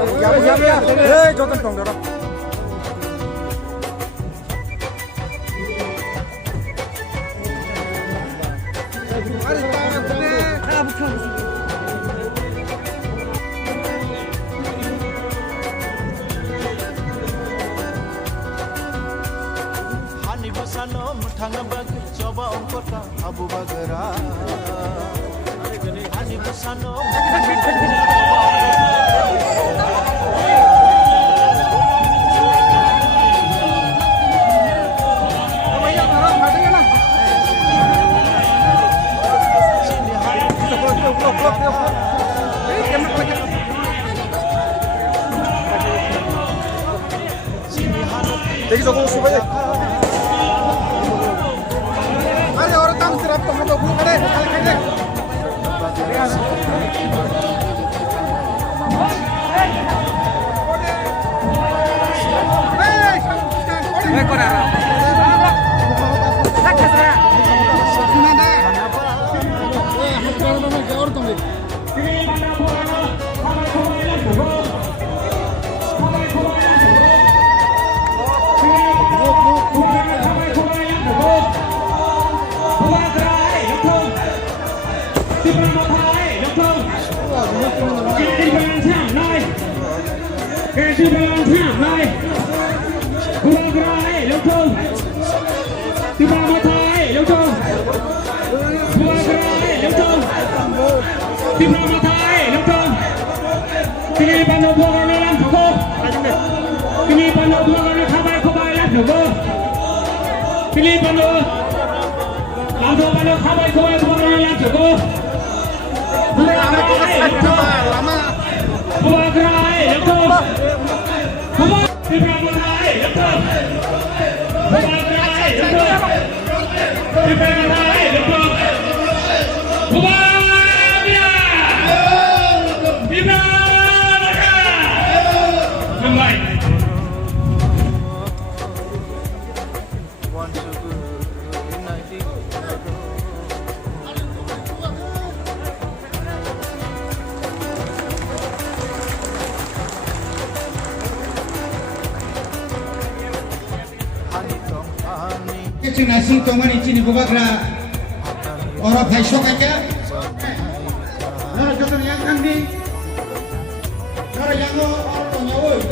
Eh, jotan tong dara. Hani busano muthang bag coba ongkota abu bagara Hani busano देखिए जो कुछ भाई अरे और काम सिर्फ तो हम लोग करे खाली मैं कौन आ रहा Sư Ba Lan thảm lại Cô Ba Grai lâu không Sư Ba Ma Thái lâu không Cô Ba Grai lâu không Sư Ba Ma Thái lâu không Sư Ba Ban Đầu Thua Gan Lan Thủ Cô Sư Ba Ban Đầu Thua Gan Lan Khá Bài Khô Bài Lan Thủ Cô Sư Ba Ban Đầu Làm Thua Ban Đầu Khá Bài Khô Bài Khô Bài Lan Thủ Cô Cô Ba Grai lâu không Cô Ba Grai lâu không Sư Ba Ma Thái lâu không Cô Ba Grai lâu không Sư Ba Ma Thái lâu không Cô Ba Bia Sư Ba Ma Thái Năm bảy Cina sing tomani cini bubagra orang hai sok aja. Nah, jodoh yang kami